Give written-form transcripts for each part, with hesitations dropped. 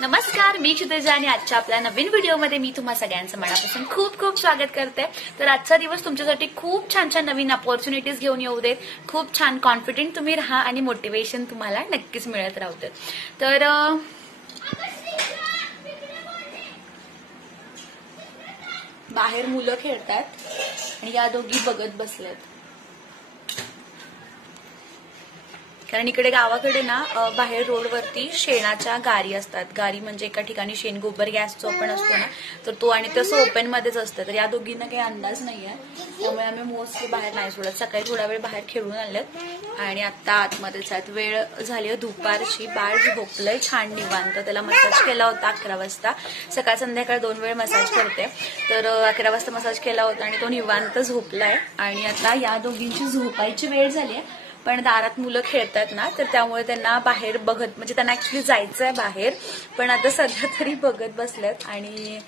नमस्कार, मी क्षितिजा आणि आजच्या आपल्या नवीन व्हिडिओमध्ये मी तुम्हा सगळ्यांचं मनापासून खूप खूप स्वागत करते। तर आजचा दिवस तुमच्यासाठी खूप छान छान नवीन अपॉर्च्युनिटीज घेऊन येऊ देत, खूप छान कॉन्फिडंट तुम्ही राहा आणि मोटिवेशन तुम्हाला नक्कीच मिळत राहू देत। तर बाहेर मुलं खेळतात आणि या दोघी बघत बसल्यात, कारण इकडे गावाकडे ना बाहेर रोडवरती शेणाच्या गारी असतात। गारी म्हणजे एका ठिकाणी शेण गोबर गॅस जो पण असतो ना, तर तो आणि तसं ओपन मध्येच असतं। तर या दोघींना काही अंदाज नाहीये, त्यामुळे आम्ही मोस्टली बाहेर नाही सोडत। सकाळी थोडा वेळ बाहेर खेळून आलेत आणि आता आतमध्येच आहेत। वेळ झाली आहे दुपारची, बाळ झोपलंय छान निवांत। त्याला मसाज केला होता 11 वाजता, सकाळ संध्याकाळ 2 वेळ मसाज करते। तर 11 वाजता मसाज केला होता आणि तो निवांत झोपलाय आणि आता या दोघींची झोपायची वेळ झाली आहे। पण दारात मुलं खेळतात ना, तर त्यामुळे त्यांना बाहेर बघत, म्हणजे त्यांना ऍक्च्युली जायचंय बाहेर, पण आता सध्या तरी बघत बसल्यात आणि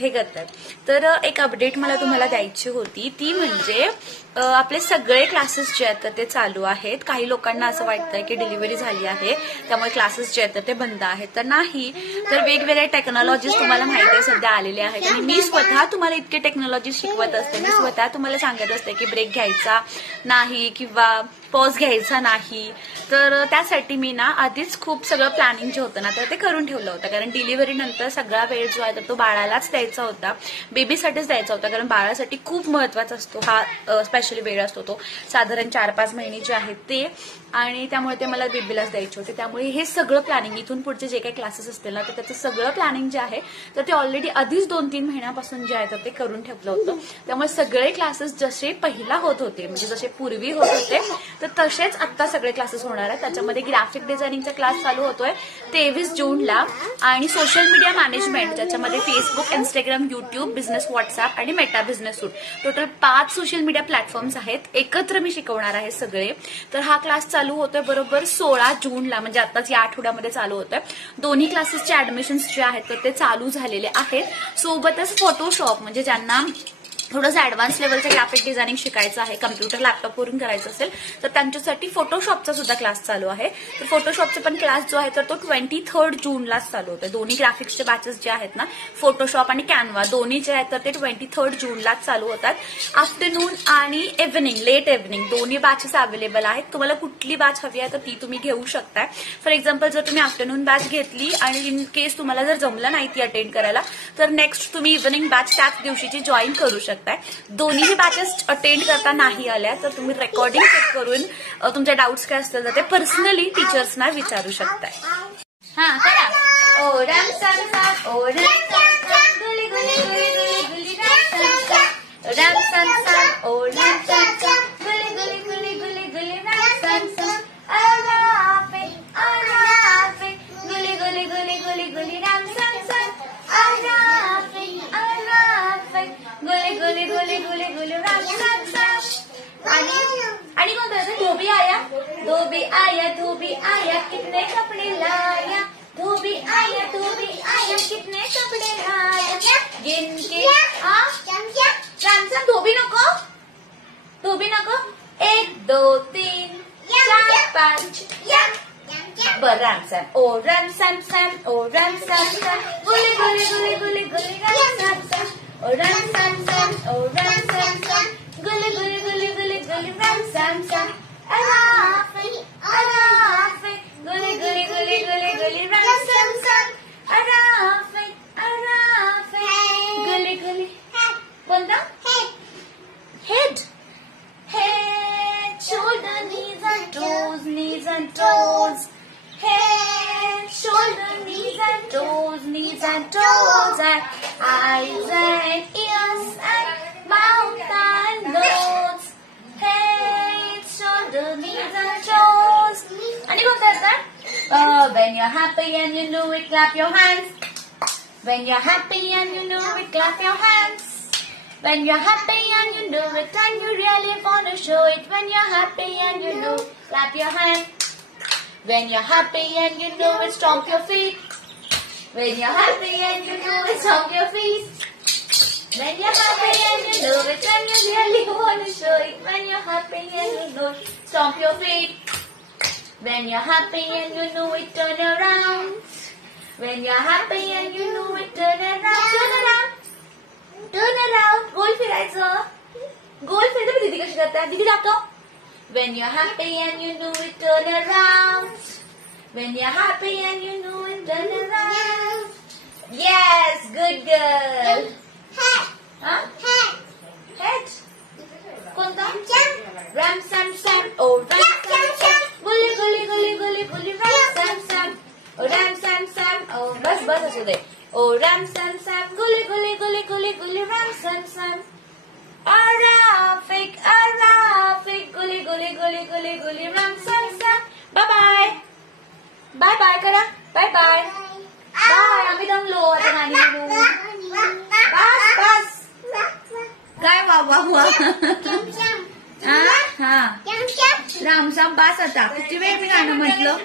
हे करतात। तर एक अपडेट मला तुम्हाला द्यायची होती, ती म्हणजे आपले सगळे क्लासेस जे आहेत ते चालू आहेत। काही लोकांना असं वाटतंय की डिलिव्हरी झाली आहे त्यामुळे क्लासेस जे आहेत ते बंद आहेत, तर नाही। तर वेगवेगळे टेक्नॉलॉजीज तुम्हाला माहिती आहे सध्या आलेले आहेत आणि मी स्वतः तुम्हाला इतके टेक्नॉलॉजी शिकवत असते। मी स्वतः तुम्हाला सांगत असते की ब्रेक घ्यायचा नाही किंवा पॉज घ्यायचा नाही। तर त्यासाठी मी ना आधीच खूप सगळं प्लॅनिंग जे होतं ना तर ते करून ठेवलं होतं, कारण डिलिव्हरी नंतर सगळा वेळ जो आहे तर तो बाळालाच द्यायचा होता, बेबीसाठीच द्यायचा होता। कारण बाळासाठी खूप महत्वाचा असतो हा स्पेशली वेळ असतो तो, साधारण 4-5 महिने जे आहेत ते, आणि त्यामुळे ते मला बेबीलाच द्यायचे होते। त्यामुळे हे सगळं प्लॅनिंग, इथून पुढचे जे काही क्लासेस असतील ना तर त्याचं सगळं प्लॅनिंग जे आहे तर ते ऑलरेडी आधीच 2-3 महिन्यापासून जे आहे तर ते करून ठेवलं होतं। त्यामुळे सगळे क्लासेस जसे पहिला होत होते, म्हणजे जसे पूर्वी होत होते तर तसेच आता सगळे क्लासेस होणार आहेत। त्याच्यामध्ये ग्राफिक डिझायनिंगचा क्लास चालू होतोय 23 जूनला, आणि सोशल मीडिया मॅनेजमेंट, ज्याच्यामध्ये Facebook, Instagram, YouTube, business WhatsApp आणि मेटा बिझनेस सूट, टोटल 5 सोशल मीडिया प्लॅटफॉर्म्स आहेत, एकत्र मी शिकवणार आहे सगळे। तर हा क्लास चालू होतोय बरोबर 16 जूनला, म्हणजे आताच या आठवड्यामध्ये चालू होतोय। दोन्ही क्लासेसचे ऍडमिशन्स जे आहेत तर ते चालू झालेले आहेत। सोबतच फोटोशॉप, म्हणजे ज्यांना थोडंसं ऍडव्हान्स लेवलचं ग्राफिक डिझायनिंग शिकायचं आहे, कम्प्युटर लॅपटॉपवरून करायचं असेल तर त्यांच्यासाठी फोटोशॉपचा सुद्धा क्लास चालू आहे। तर फोटोशॉपचा पण क्लास जो आहे तर तो 23 जूनलाच चालू होतोय। दोन्ही ग्राफिक्सचे बॅचेस जे आहेत ना, फोटोशॉप आणि कॅनवा दोन्ही जे आहेत तर ते 23 जूनलाच चालू होतात। आफ्टरनून आणि इव्हनिंग, लेट इव्हनिंग दोन्ही बॅचेस अवेलेबल आहेत। तुम्हाला कुठली बॅच हवी आहे तर ती तुम्ही घेऊ शकताय। फॉर एक्झाम्पल, जर तुम्ही आफ्टरनून बॅच घेतली आणि इन केस तुम्हाला जर जमलं नाही ती अटेंड करायला, तर नेक्स्ट तुम्ही इव्हनिंग बॅच त्याच दिवशीची जॉईन करू शकता। दोन्ही बॅचेस अटेंड करता नाही आल्या तर तुम्ही रेकॉर्डिंग चेक करून तुमचे डाऊट्स काय असतील तर ते पर्सनली टीचर्सना विचारू शकताय। हा करा, ओ राम सान सान, ओ राम सान सान, गुली गुली गुली गुली गुली राम सान सान, ओ राम सान सान, गुली गुली गुली गुली गुली राम सान सान, आलाफे आलाफे, गुली गुली गुली गुली गुली राम सान सान, आलाफे आलाफे, गुली गुली गुली गुली गुली राम सान सान। आणि कोणता आहे? धोबी आया, धोबी आया, धोबी आया, कितने कपड़े लाया, धोबी आया, धोबी आया, कितने कपड़े लाया, गिन के रामसन, धोबी नको, धोबी नको, 1 2 3 4 5 बर रामसन, ओ रामसन सन, ओ रामसन सन, गुली गुली गुली गुली गुली रामसन सन, ओ रामसन सन, ओ रामसन सन, गुली गुली गुली गुली गुली रामसन सन, अलाफे अलाफे, गुली गुली गुली गुली गुली रामसन सन, अलाफे अलाफे, गुली गुली कोणता? Head, head, shoulder, knees and toes, knees and toes, head, shoulder, knees and toes, knees and toes, and eyes and ears and mouth and nose, head, shoulder, knees and toes. आणि कोणता येतात? When you're happy and you know it, clap your hands. When you're happy and you know it, clap your hands. When you're happy and you know it and you really want to show it, when you're happy and you know, clap your hands. When you're happy and you know it, stomp your feet. When you're happy and you know it, stomp your feet. When you're happy and you know it and you really want to show it, when you're happy and you know it, stomp your feet. When you're happy and you know it, turn around. When you're happy and you know it, turn around, turn around, turn around. गोल फिरायचं. गोल फिरते मी दीदी कशी करते दीदी जातो. When you're happy and you know it, turn around. When you're happy and you know it, turn around. Yes, good girl. Head. कोणता? Ram Sam Sam. Oh, Ram Sam Sam. Gully gully gully gully gully. Ram Sam Sam. Oh, Ram Sam Sam. Oh, बस असू दे. Oh, Ram Sam Sam. Gully gully gully gully gully. Ram Sam Sam. Arafik, Arafik. Gully gully gully gully gully. Ram Sam Sam. Bye bye. Bye bye करा. Bye bye. Bye. आम्ही दमलो आता गाणी म्हणून. बस बस. काय वा वा वा. हा रामश्याम बास आता. किती वेळ मी गाणं म्हटलं.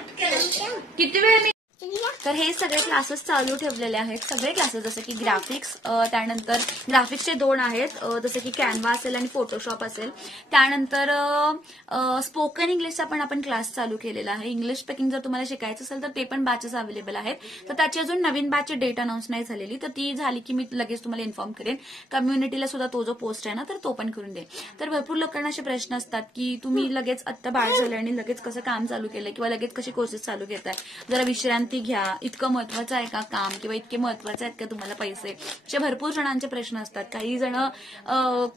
किती वेळ मी. तर हे सगळे क्लासेस चालू ठेवलेले आहेत. सगळे क्लासेस जसे की ग्राफिक्स, त्यानंतर ग्राफिक्सचे 2 आहेत, जसे की कॅनवा असेल आणि फोटोशॉप असेल. त्यानंतर स्पोकन इंग्लिशचा पण आपण क्लास चालू केलेला आहे. इंग्लिश स्पीकिंग जर तुम्हाला शिकायचं असेल तर ते पण बॅचेस अवेलेबल आहेत. तर त्याची अजून नवीन बॅचची डेट अनाऊन्स नाही झालेली, तर ती झाली की मी लगेच तुम्हाला इन्फॉर्म करेन. कम्युनिटीला सुद्धा तो जो पोस्ट आहे ना तर तो पण करून दे. तर भरपूर लोकांना असे प्रश्न असतात की तुम्ही लगेच आत्ता बाळ झालं आणि लगेच कसं काम चालू केलं किंवा लगेच कशी कोर्सेस चालू घेताय, जरा विश्रांती घ्या. इतकं महत्वाचं आहे का काम किंवा इतके महत्वाचे आहेत का तुम्हाला पैसे, असे भरपूर जणांचे प्रश्न असतात. काही जण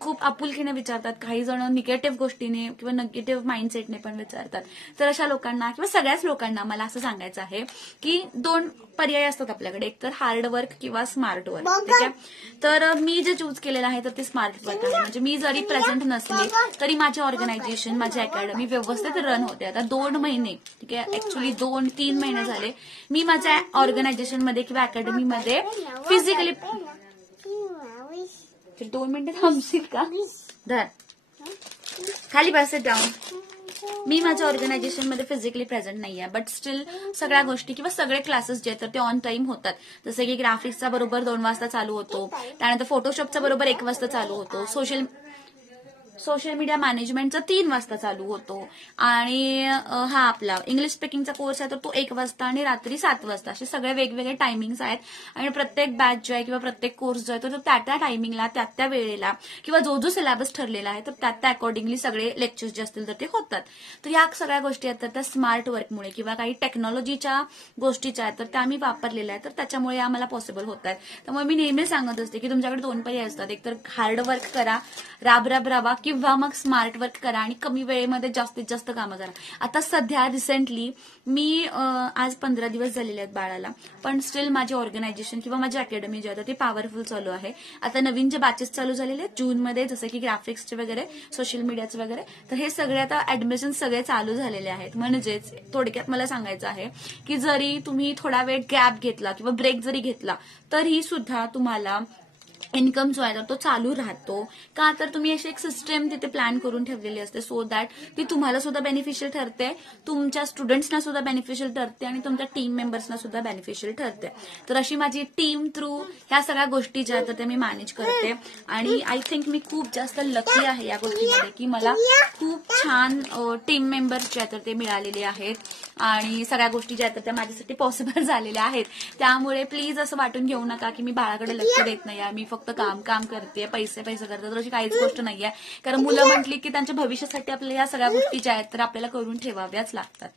खूप आपुलकीने विचारतात, काही जण निगेटिव्ह गोष्टीने किंवा निगेटिव्ह माइंडसेटने पण विचारतात. तर अशा लोकांना किंवा सगळ्याच लोकांना मला असं सांगायचं आहे की 2 पर्याय असतात आपल्याकडे, एक तर हार्ड वर्क किंवा स्मार्ट वर्क. ठीक आहे. तर मी जे चूज केलेलं आहे तर ते स्मार्ट वर्क आहे. म्हणजे मी जरी प्रेझेंट नसली तरी माझे ऑर्गनायझेशन, माझी अकॅडमी व्यवस्थित रन होते. आता 2 महिने, ठीक आहे, ऍक्च्युली 2-3 महिने झाले मी माझ्या ऑर्गनायझेशन मध्ये किंवा अकॅडमीमध्ये फिजिकली. 2 मिनिटं थांबशील का. धर खाली बस डाऊन. मी माझ्या ऑर्गनायझेशन मध्ये फिजिकली प्रेझेंट नाहीये, बट स्टील सगळ्या गोष्टी किंवा सगळे क्लासेस जे आहेत तर ते ऑन टाइम होतात. जसे की ग्राफिक्सचा बरोबर 2 वाजता चालू होतो, त्यानंतर फोटोशॉपचा बरोबर 1 वाजता चालू होतो, सोशल मीडिया मॅनेजमेंटचा 3 वाजता चालू होतो, आणि हा आपला इंग्लिश स्पीकिंगचा कोर्स आहे तर तो 1 वाजता आणि रात्री 7 वाजता. असे सगळे वेगवेगळे टायमिंग्स आहेत. आणि प्रत्येक बॅच जो आहे किंवा प्रत्येक कोर्स जो आहे तो त्या टायमिंगला, त्या वेळेला किंवा जो सिलेबस ठरलेला आहे तर त्या अकॉर्डिंगली सगळे लेक्चर्स जे असतील तर ते होतात. तर या सगळ्या गोष्टी आहेत तर त्या स्मार्ट वर्कमुळे किंवा काही टेक्नॉलॉजीच्या गोष्टीच्या आहेत तर त्या मी वापरलेल्या आहेत, तर त्याच्यामुळे आम्हाला पॉसिबल होत आहेत. त्यामुळे मी नेहमी सांगत असते की तुमच्याकडे 2 पर्याय असतात, एक तर हार्ड वर्क करा, राबा, किंवा मग स्मार्ट वर्क करा आणि कमी वेळेमध्ये जास्तीत जास्त कामं करा. आता सध्या रिसेंटली मी आज 15 दिवस झालेले आहेत बाळाला, पण स्टील माझी ऑर्गनायझेशन किंवा माझी अकॅडमी जे आहे ते पॉवरफुल चालू आहे. आता नवीन जे बॅचेस चालू झालेले आहेत जूनमध्ये, जसं की ग्राफिक्सचे वगैरे, सोशल मीडियाचे वगैरे, तर हे सगळे आता ऍडमिशन सगळे चालू झालेले आहेत. म्हणजेच थोडक्यात मला सांगायचं आहे की जरी तुम्ही थोडा वेळ गॅप घेतला किंवा ब्रेक जरी घेतला तरी सुद्धा तुम्हाला इन्कम जो आहे तो चालू राहतो. का तर तुम्ही अशी एक सिस्टम तिथे प्लॅन करून ठेवलेली असते, सो दॅट ती तुम्हाला सुद्धा बेनिफिशियल ठरते, तुमच्या स्टुडंट्सना सुद्धा बेनिफिशियल ठरते आणि तुमच्या टीम मेंबर्सना सुद्धा बेनिफिशियल ठरते. तर अशी माझी टीम थ्रू ह्या सगळ्या गोष्टी ज्या आहेत त्या मी मॅनेज करते. आणि आय थिंक मी खूप जास्त लकी आहे या गोष्टीमध्ये की मला खूप छान टीम मेंबर्स जे आहेत ते मिळालेले आहेत आणि सगळ्या गोष्टी ज्या आहेत त्या माझ्यासाठी पॉसिबल झालेल्या आहेत. त्यामुळे प्लीज असं वाटून घेऊ नका की मी बाळाकडे लक्ष देत नाही, मी फक्त काम करते, पैसे करते, तर अशी काहीच गोष्ट नाहीये. कारण मुलं म्हटली की त्यांच्या भविष्यासाठी आपल्याला या सगळ्या गोष्टी ज्या आहेत तर आपल्याला करून ठेवाव्याच लागतात.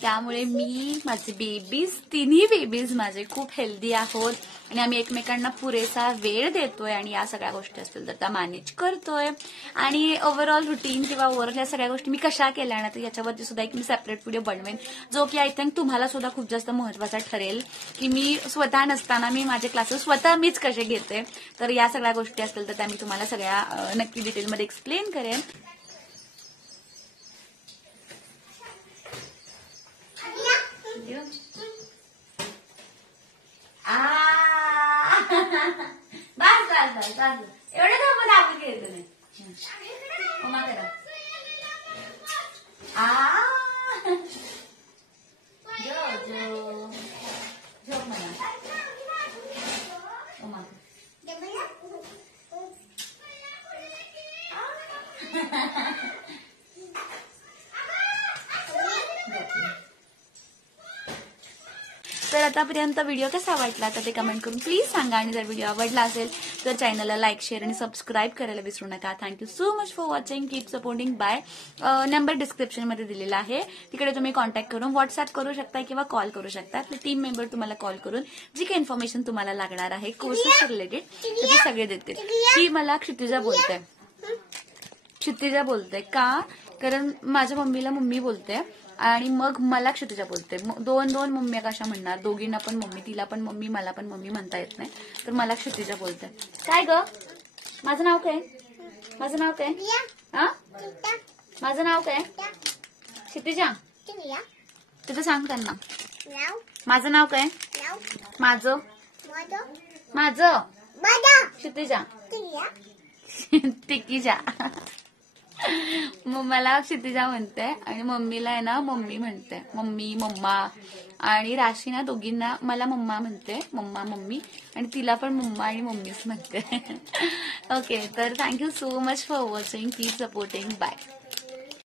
त्यामुळे मी, माझे बेबीज, 3ही बेबीज माझे खूप हेल्दी आहोत आणि आम्ही एकमेकांना पुरेसा वेळ देतोय आणि या सगळ्या गोष्टी असतील तर त्या मॅनेज करतोय. आणि ओव्हरऑल रुटीन किंवा ओव्हरऑल या सगळ्या गोष्टी मी कशा केल्या ना तर याच्यावरती सुद्धा एक मी सेपरेट व्हिडिओ बनवेन, जो की आय थिंक तुम्हाला सुद्धा खूप जास्त महत्वाचा ठरेल की मी स्वतः नसताना मी माझे क्लासेस स्वतः मीच कसे घेते. तर या सगळ्या गोष्टी असतील तर त्या मी तुम्हाला सगळ्या नक्की डिटेलमध्ये एक्सप्लेन करेन. बस एवढे आपण आपण घेतो नाही. झोप म्हणा. तर आतापर्यंत व्हिडिओ कसा वाटला तर ते कमेंट करून प्लीज सांगा आणि जर व्हिडिओ आवडला असेल तर चॅनलला लाईक शेअर आणि सबस्क्राईब करायला विसरू नका. Thank you so much for watching. Keep supporting bye. Number description मध्ये दिलेला आहे, तिकडे तुम्ही कॉन्टॅक्ट करून व्हॉट्सअप करू शकता किंवा कॉल करू शकता. आपले टीम मेंबर तुम्हाला कॉल करून जी काही इन्फॉर्मेशन तुम्हाला लागणार आहे कोर्सेस रिलेटेड तर ते सगळे देतील. ही मला क्षितिजा बोलते का, कारण माझ्या मम्मीला मम्मी बोलते आणि मग मला क्षितिजा बोलते. दोन मम्मी कशा म्हणणार, दोघींना पण मम्मी, तिला पण मम्मी मला पण मम्मी म्हणता येत नाही, तर मला क्षितिजा बोलते. काय ग, माझं नाव काय हा, माझं नाव काय क्षितिजा, तिथं सांग त्यांना माझं नाव काय. माझं क्षितिजा टिकीजा. मला क्षितिजा म्हणते आणि मम्मीला आहे ना मम्मी म्हणते, मम्मा. आणि राशी ना दोघींना मला मम्मा म्हणते, मम्मी, आणि तिला पण मम्मा आणि मम्मीच म्हणते. ओके, तर thank you so much for watching. Keep supporting. Bye.